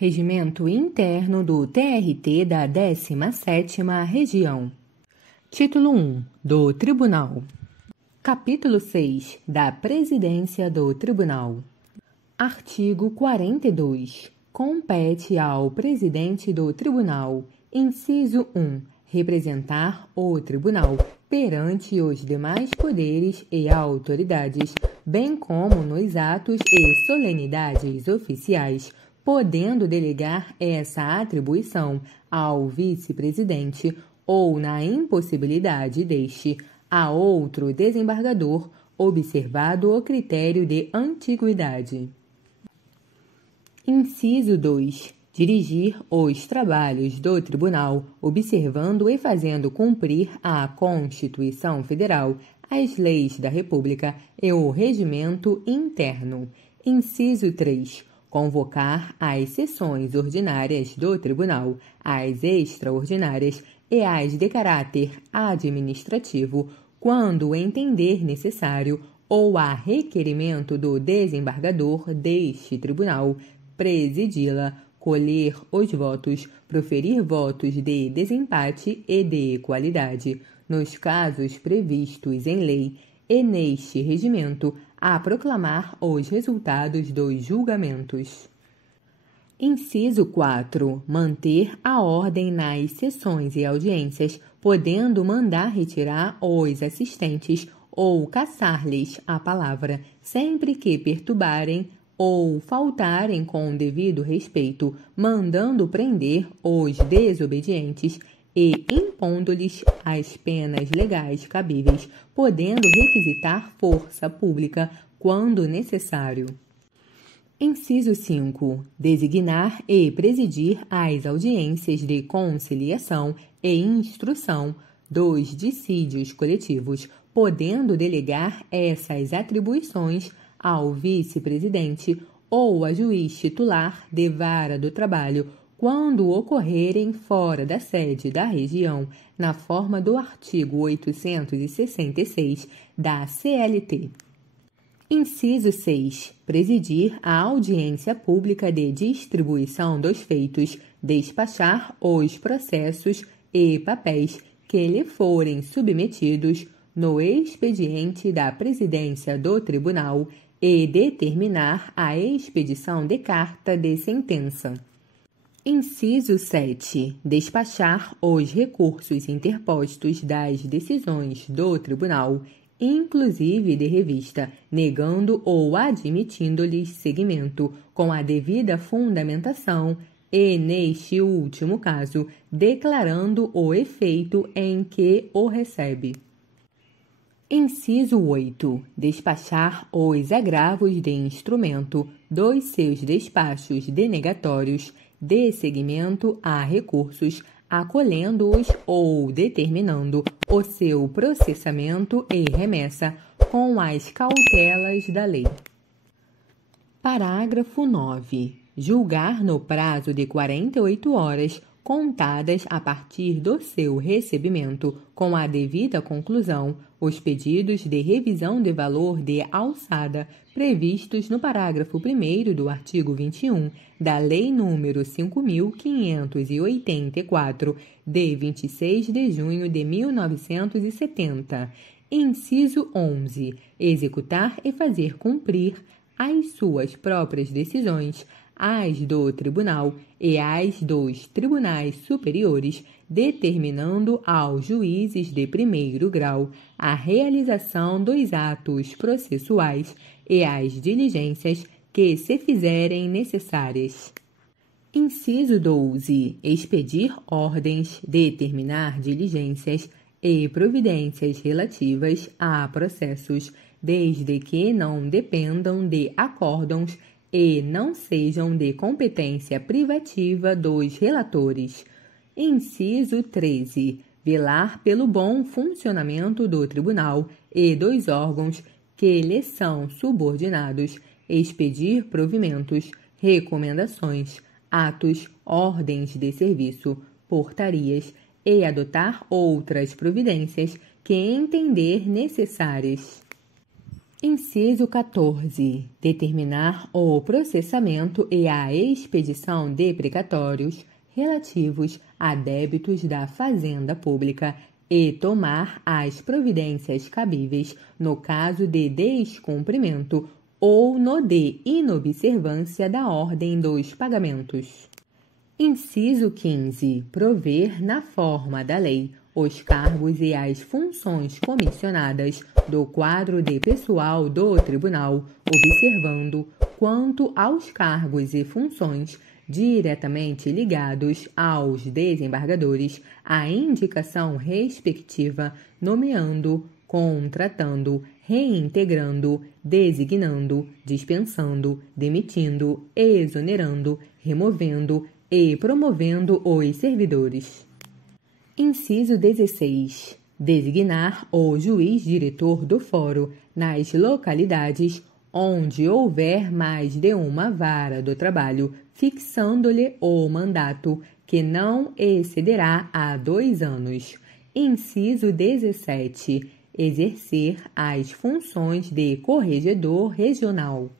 Regimento Interno do TRT da 17ª Região. Título 1. Do Tribunal. Capítulo 6. Da Presidência do Tribunal. Artigo 42. Compete ao Presidente do Tribunal, inciso 1, representar o Tribunal perante os demais poderes e autoridades, bem como nos atos e solenidades oficiais, podendo delegar essa atribuição ao vice-presidente ou, na impossibilidade deste, a outro desembargador, observado o critério de antiguidade. Inciso 2. Dirigir os trabalhos do Tribunal, observando e fazendo cumprir a Constituição Federal, as leis da República e o regimento interno. Inciso 3. Convocar as sessões ordinárias do Tribunal, as extraordinárias e as de caráter administrativo, quando entender necessário ou a requerimento do desembargador deste Tribunal, presidi-la, colher os votos, proferir votos de desempate e de equalidade, nos casos previstos em lei, e neste regimento, a proclamar os resultados dos julgamentos. Inciso 4. Manter a ordem nas sessões e audiências, podendo mandar retirar os assistentes ou cassar-lhes a palavra, sempre que perturbarem ou faltarem com devido respeito, mandando prender os desobedientes e impondo-lhes as penas legais cabíveis, podendo requisitar força pública quando necessário. Inciso 5. Designar e presidir as audiências de conciliação e instrução dos dissídios coletivos, podendo delegar essas atribuições ao vice-presidente ou a juiz titular de vara do trabalho, quando ocorrerem fora da sede da região, na forma do artigo 866 da CLT. Inciso 6. Presidir a audiência pública de distribuição dos feitos, despachar os processos e papéis que lhe forem submetidos no expediente da presidência do Tribunal e determinar a expedição de carta de sentença. Inciso 7. Despachar os recursos interpostos das decisões do Tribunal, inclusive de revista, negando ou admitindo-lhes seguimento, com a devida fundamentação e, neste último caso, declarando o efeito em que o recebe. Inciso 8. Despachar os agravos de instrumento dos seus despachos denegatórios de seguimento a recursos, acolhendo-os ou determinando o seu processamento e remessa com as cautelas da lei. Parágrafo 9. Julgar no prazo de 48 horas, contadas a partir do seu recebimento, com a devida conclusão, os pedidos de revisão de valor de alçada previstos no parágrafo 1º do artigo 21 da Lei nº 5.584, de 26 de junho de 1970. Inciso 11. Executar e fazer cumprir as suas próprias decisões, as do Tribunal e as dos Tribunais Superiores, determinando aos juízes de primeiro grau a realização dos atos processuais e as diligências que se fizerem necessárias. Inciso 12. Expedir ordens, determinar diligências e providências relativas a processos, desde que não dependam de acórdãos e não sejam de competência privativa dos relatores. Inciso 13. Velar pelo bom funcionamento do Tribunal e dos órgãos que lhe são subordinados, expedir provimentos, recomendações, atos, ordens de serviço, portarias e adotar outras providências que entender necessárias. Inciso 14. Determinar o processamento e a expedição de precatórios relativos a débitos da Fazenda Pública e tomar as providências cabíveis no caso de descumprimento ou no de inobservância da ordem dos pagamentos. Inciso 15. Prover na forma da lei os cargos e as funções comissionadas do quadro de pessoal do Tribunal, observando, quanto aos cargos e funções diretamente ligados aos desembargadores, a indicação respectiva, nomeando, contratando, reintegrando, designando, dispensando, demitindo, exonerando, removendo e promovendo os servidores. Inciso 16. Designar o juiz diretor do fórum nas localidades onde houver mais de uma vara do trabalho, fixando-lhe o mandato, que não excederá a 2 anos. Inciso 17. Exercer as funções de corregedor regional.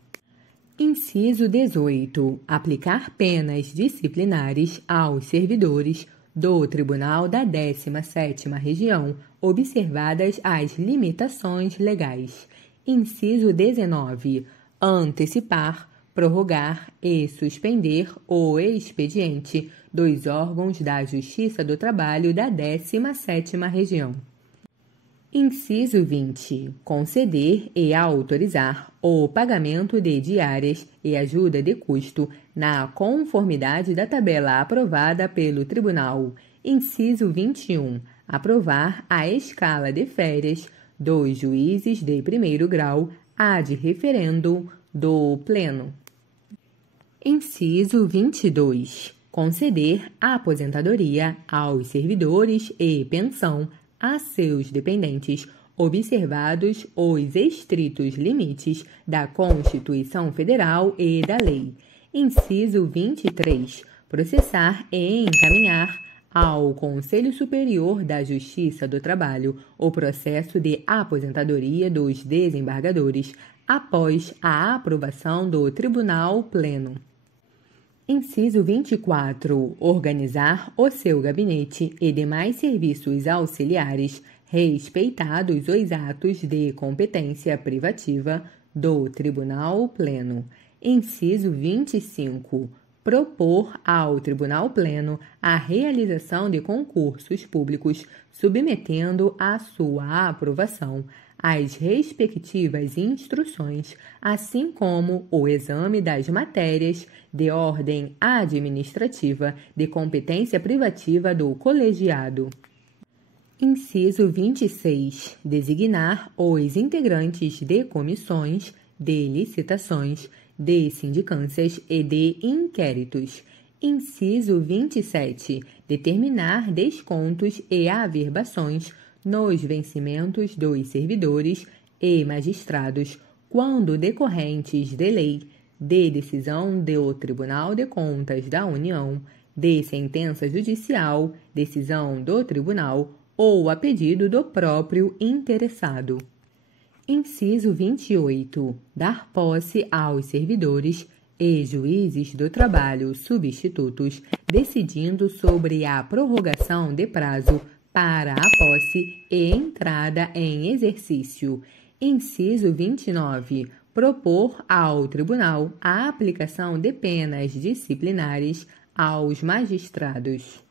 Inciso 18. Aplicar penas disciplinares aos servidores do Tribunal da 17ª Região, observadas as limitações legais. Inciso 19. Antecipar, prorrogar e suspender o expediente dos órgãos da Justiça do Trabalho da 17ª Região. Inciso 20. Conceder e autorizar o pagamento de diárias e ajuda de custo na conformidade da tabela aprovada pelo Tribunal. Inciso 21. Aprovar a escala de férias dos juízes de primeiro grau ad referendum do Pleno. Inciso 22. Conceder aposentadoria aos servidores e pensão a seus dependentes, observados os estritos limites da Constituição Federal e da lei. Inciso 23. Processar e encaminhar ao Conselho Superior da Justiça do Trabalho o processo de aposentadoria dos desembargadores após a aprovação do Tribunal Pleno. Inciso 24. Organizar o seu gabinete e demais serviços auxiliares, respeitados os atos de competência privativa do Tribunal Pleno. Inciso 25. Propor ao Tribunal Pleno a realização de concursos públicos, submetendo à sua aprovação as respectivas instruções, assim como o exame das matérias de ordem administrativa de competência privativa do colegiado. Inciso 26. Designar os integrantes de comissões, de licitações, de sindicâncias e de inquéritos. Inciso 27. Determinar descontos e averbações nos vencimentos dos servidores e magistrados, quando decorrentes de lei, de decisão do Tribunal de Contas da União, de sentença judicial, decisão do tribunal ou a pedido do próprio interessado. Inciso 28. Dar posse aos servidores e juízes do trabalho substitutos, decidindo sobre a prorrogação de prazo para a posse e entrada em exercício. Inciso 29. Propor ao Tribunal a aplicação de penas disciplinares aos magistrados.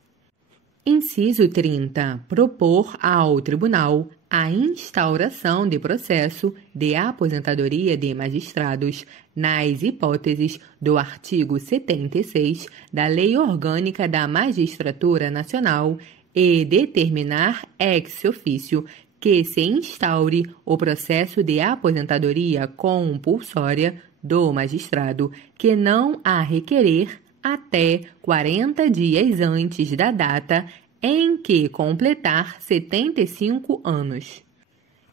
Inciso 30. Propor ao Tribunal a instauração de processo de aposentadoria de magistrados nas hipóteses do artigo 76 da Lei Orgânica da Magistratura Nacional e determinar ex officio que se instaure o processo de aposentadoria compulsória do magistrado que não a requerer até 40 dias antes da data em que completar 75 anos.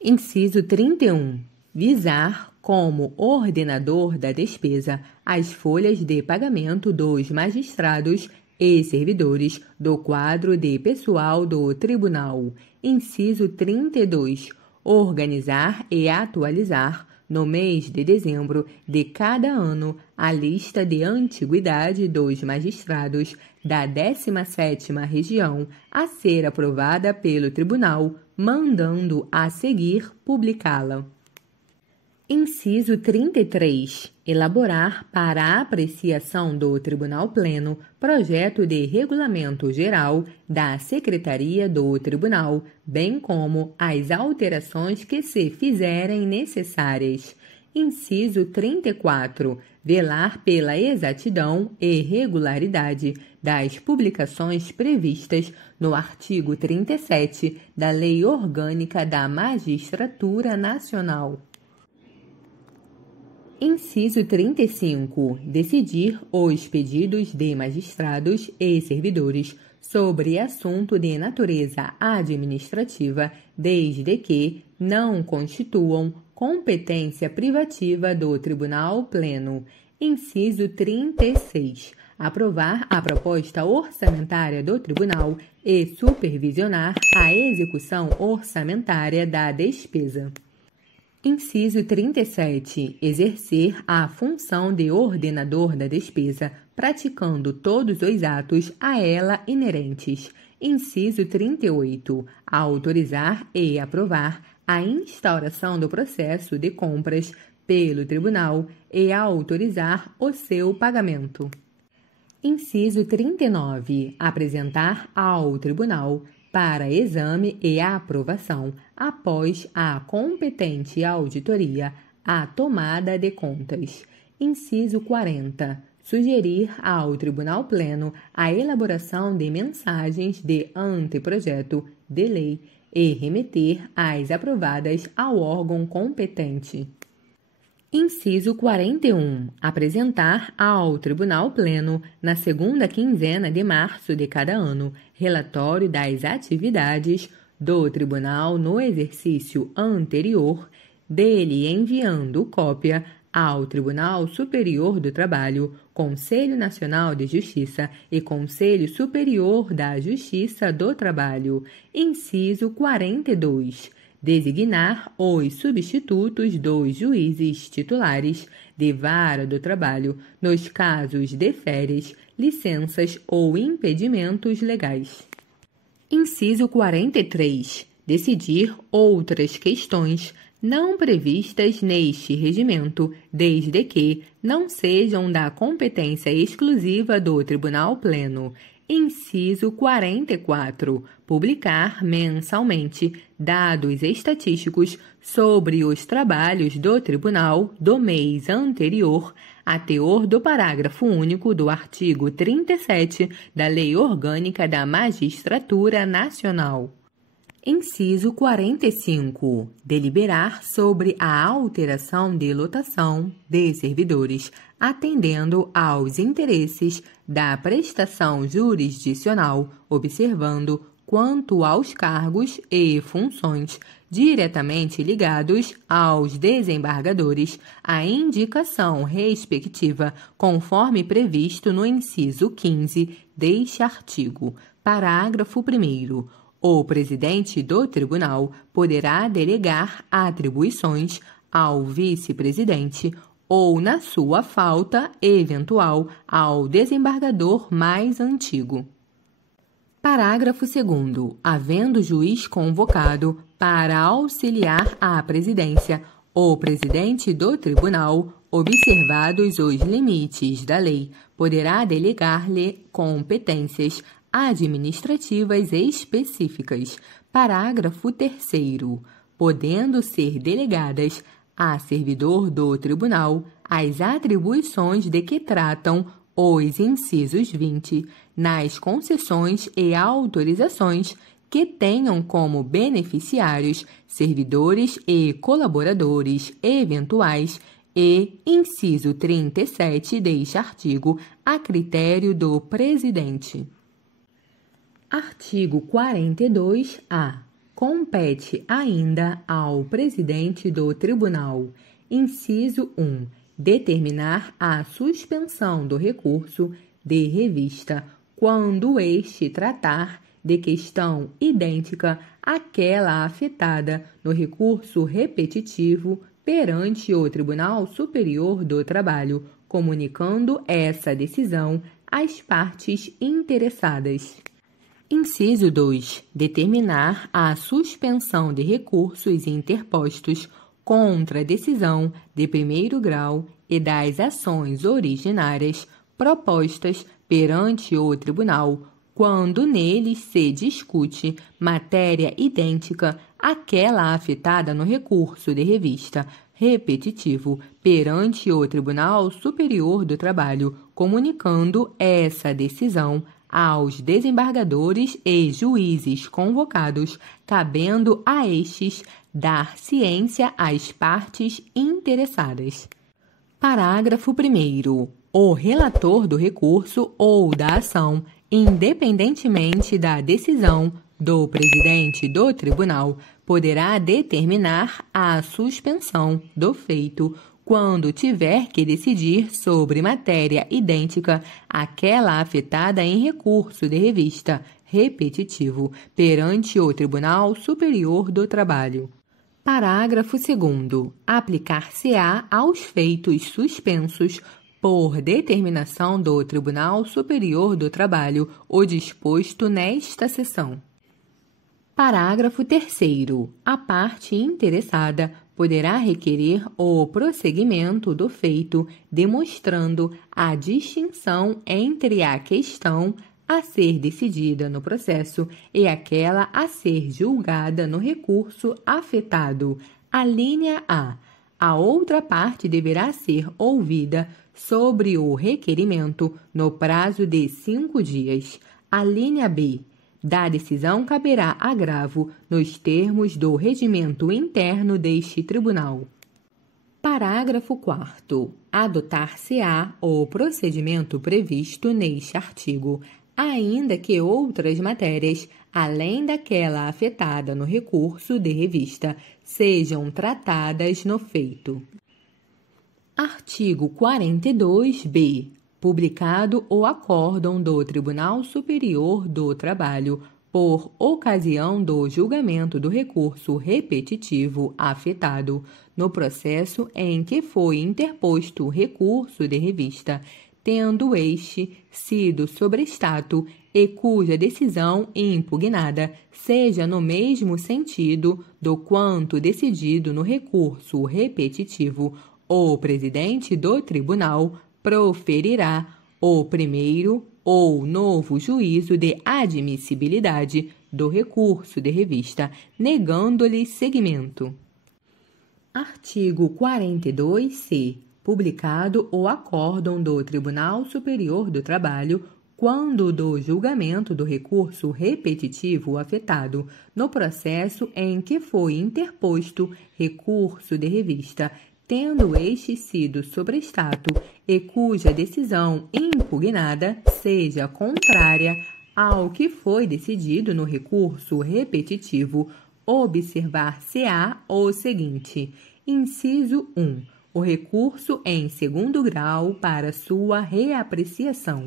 Inciso 31. Visar como ordenador da despesa as folhas de pagamento dos magistrados e servidores do quadro de pessoal do Tribunal. Inciso 32. Organizar e atualizar no mês de dezembro de cada ano, a lista de antiguidade dos magistrados da 17ª Região a ser aprovada pelo Tribunal, mandando a seguir publicá-la. Inciso 33. Elaborar para a apreciação do Tribunal Pleno projeto de regulamento geral da Secretaria do Tribunal, bem como as alterações que se fizerem necessárias. Inciso 34. Velar pela exatidão e regularidade das publicações previstas no artigo 37 da Lei Orgânica da Magistratura Nacional. Inciso 35. Decidir os pedidos de magistrados e servidores sobre assunto de natureza administrativa, desde que não constituam competência privativa do Tribunal Pleno. Inciso 36. Aprovar a proposta orçamentária do Tribunal e supervisionar a execução orçamentária da despesa. Inciso 37. Exercer a função de ordenador da despesa, praticando todos os atos a ela inerentes. Inciso 38. Autorizar e aprovar a instauração do processo de compras pelo Tribunal e autorizar o seu pagamento. Inciso 39. Apresentar ao Tribunal para exame e aprovação, após a competente auditoria, a tomada de contas. Inciso 40. Sugerir ao Tribunal Pleno a elaboração de mensagens de anteprojeto de lei e remeter as aprovadas ao órgão competente. Inciso 41. Apresentar ao Tribunal Pleno, na segunda quinzena de março de cada ano, relatório das atividades do Tribunal no exercício anterior, dele enviando cópia ao Tribunal Superior do Trabalho, Conselho Nacional de Justiça e Conselho Superior da Justiça do Trabalho. Inciso 42. Designar os substitutos dos juízes titulares de vara do trabalho nos casos de férias, licenças ou impedimentos legais. Inciso 43. Decidir outras questões não previstas neste regimento, desde que não sejam da competência exclusiva do Tribunal Pleno. Inciso 44. Publicar mensalmente dados estatísticos sobre os trabalhos do Tribunal do mês anterior, a teor do parágrafo único do artigo 37 da Lei Orgânica da Magistratura Nacional. Inciso 45. Deliberar sobre a alteração de lotação de servidores, atendendo aos interesses da prestação jurisdicional, observando, quanto aos cargos e funções diretamente ligados aos desembargadores, a indicação respectiva, conforme previsto no inciso 15 deste artigo. Parágrafo 1º. O presidente do tribunal poderá delegar atribuições ao vice-presidente ou, na sua falta eventual, ao desembargador mais antigo. Parágrafo 2º. Havendo juiz convocado para auxiliar à presidência, o presidente do tribunal, observados os limites da lei, poderá delegar-lhe competências administrativas específicas. Parágrafo 3º. Podendo ser delegadas a servidor do tribunal as atribuições de que tratam os incisos 20, nas concessões e autorizações que tenham como beneficiários servidores e colaboradores eventuais e, inciso 37 deste artigo, a critério do presidente. Artigo 42-A. Compete ainda ao presidente do tribunal, inciso 1, determinar a suspensão do recurso de revista quando este tratar de questão idêntica àquela afetada no recurso repetitivo perante o Tribunal Superior do Trabalho, comunicando essa decisão às partes interessadas. Inciso 2. Determinar a suspensão de recursos interpostos contra a decisão de primeiro grau e das ações originárias propostas perante o tribunal, quando neles se discute matéria idêntica àquela afetada no recurso de revista repetitivo perante o Tribunal Superior do Trabalho, comunicando essa decisão aos desembargadores e juízes convocados, cabendo a estes dar ciência às partes interessadas. Parágrafo 1º. O relator do recurso ou da ação, independentemente da decisão do presidente do tribunal, poderá determinar a suspensão do feito quando tiver que decidir sobre matéria idêntica àquela afetada em recurso de revista repetitivo perante o Tribunal Superior do Trabalho. Parágrafo 2º. Aplicar-se-á aos feitos suspensos por determinação do Tribunal Superior do Trabalho o disposto nesta seção. Parágrafo 3º. A parte interessada poderá requerer o prosseguimento do feito, demonstrando a distinção entre a questão a ser decidida no processo e aquela a ser julgada no recurso afetado. Alínea A. A outra parte deverá ser ouvida sobre o requerimento no prazo de 5 dias. Alínea B. Da decisão caberá agravo nos termos do regimento interno deste tribunal. Parágrafo 4º. Adotar-se-á o procedimento previsto neste artigo, ainda que outras matérias, além daquela afetada no recurso de revista, sejam tratadas no feito. Artigo 42b. Publicado o acórdão do Tribunal Superior do Trabalho por ocasião do julgamento do recurso repetitivo afetado no processo em que foi interposto o recurso de revista, tendo este sido sobrestato e cuja decisão impugnada seja no mesmo sentido do quanto decidido no recurso repetitivo, o presidente do tribunal proferirá o primeiro ou novo juízo de admissibilidade do recurso de revista, negando-lhe seguimento. Artigo 42c. Publicado o acórdão do Tribunal Superior do Trabalho, quando do julgamento do recurso repetitivo afetado no processo em que foi interposto recurso de revista, tendo este sido sobrestato e cuja decisão impugnada seja contrária ao que foi decidido no recurso repetitivo, observar-se-á o seguinte: inciso 1. O recurso em segundo grau para sua reapreciação.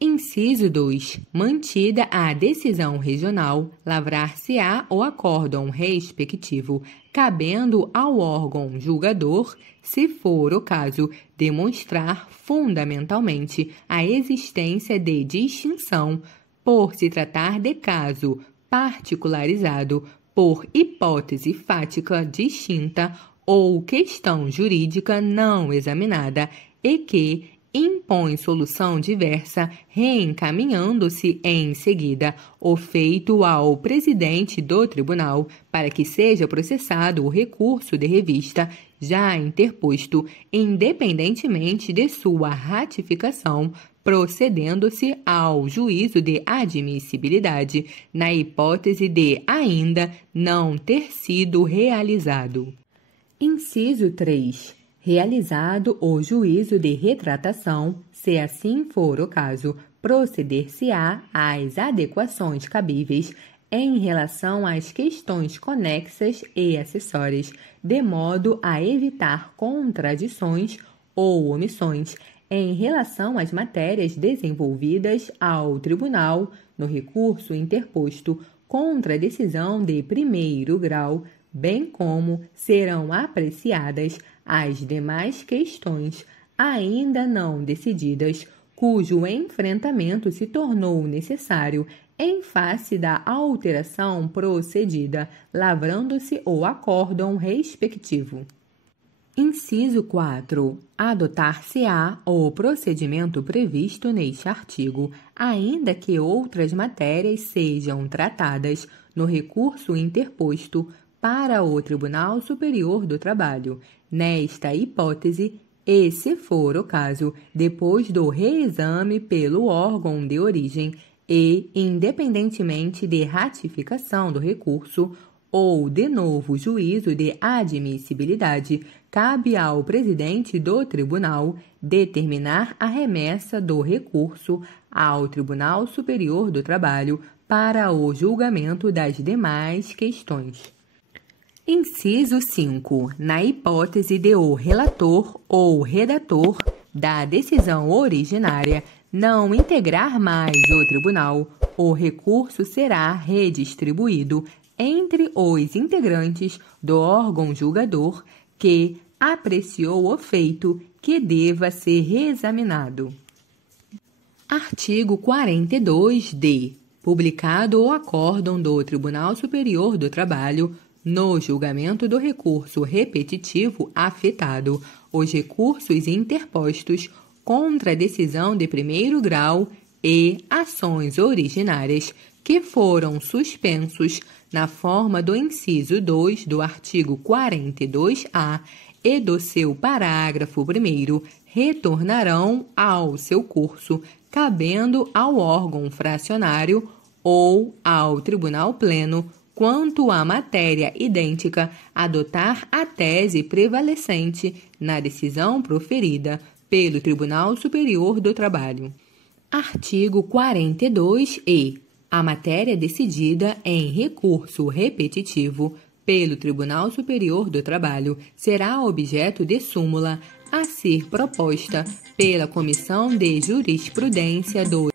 Inciso 2. Mantida a decisão regional, lavrar-se-á o acórdão respectivo, cabendo ao órgão julgador, se for o caso, demonstrar fundamentalmente a existência de distinção, por se tratar de caso particularizado, por hipótese fática distinta ou questão jurídica não examinada e que impõe solução diversa, reencaminhando-se em seguida o feito ao presidente do tribunal para que seja processado o recurso de revista já interposto, independentemente de sua ratificação, procedendo-se ao juízo de admissibilidade, na hipótese de ainda não ter sido realizado. Inciso 3. Realizado o juízo de retratação, se assim for o caso, proceder-se-á às adequações cabíveis em relação às questões conexas e acessórias, de modo a evitar contradições ou omissões em relação às matérias desenvolvidas ao tribunal no recurso interposto contra a decisão de primeiro grau, bem como serão apreciadas as demais questões ainda não decididas, cujo enfrentamento se tornou necessário em face da alteração procedida, lavrando-se o acórdão respectivo. Inciso 4. Adotar-se-á o procedimento previsto neste artigo, ainda que outras matérias sejam tratadas no recurso interposto para o Tribunal Superior do Trabalho. Nesta hipótese, e, se for o caso, depois do reexame pelo órgão de origem e, independentemente de ratificação do recurso ou de novo juízo de admissibilidade, cabe ao presidente do tribunal determinar a remessa do recurso ao Tribunal Superior do Trabalho para o julgamento das demais questões. Inciso 5. Na hipótese de o relator ou redator da decisão originária não integrar mais o tribunal, o recurso será redistribuído entre os integrantes do órgão julgador que apreciou o feito que deva ser reexaminado. Artigo 42-D. Publicado o acórdão do Tribunal Superior do Trabalho, no julgamento do recurso repetitivo afetado, os recursos interpostos contra a decisão de primeiro grau e ações originárias que foram suspensos na forma do inciso 2 do artigo 42-A e do seu parágrafo 1º, retornarão ao seu curso, cabendo ao órgão fracionário ou ao Tribunal Pleno, quanto à matéria idêntica, adotar a tese prevalecente na decisão proferida pelo Tribunal Superior do Trabalho. Artigo 42-E. A matéria decidida em recurso repetitivo pelo Tribunal Superior do Trabalho será objeto de súmula a ser proposta pela Comissão de Jurisprudência do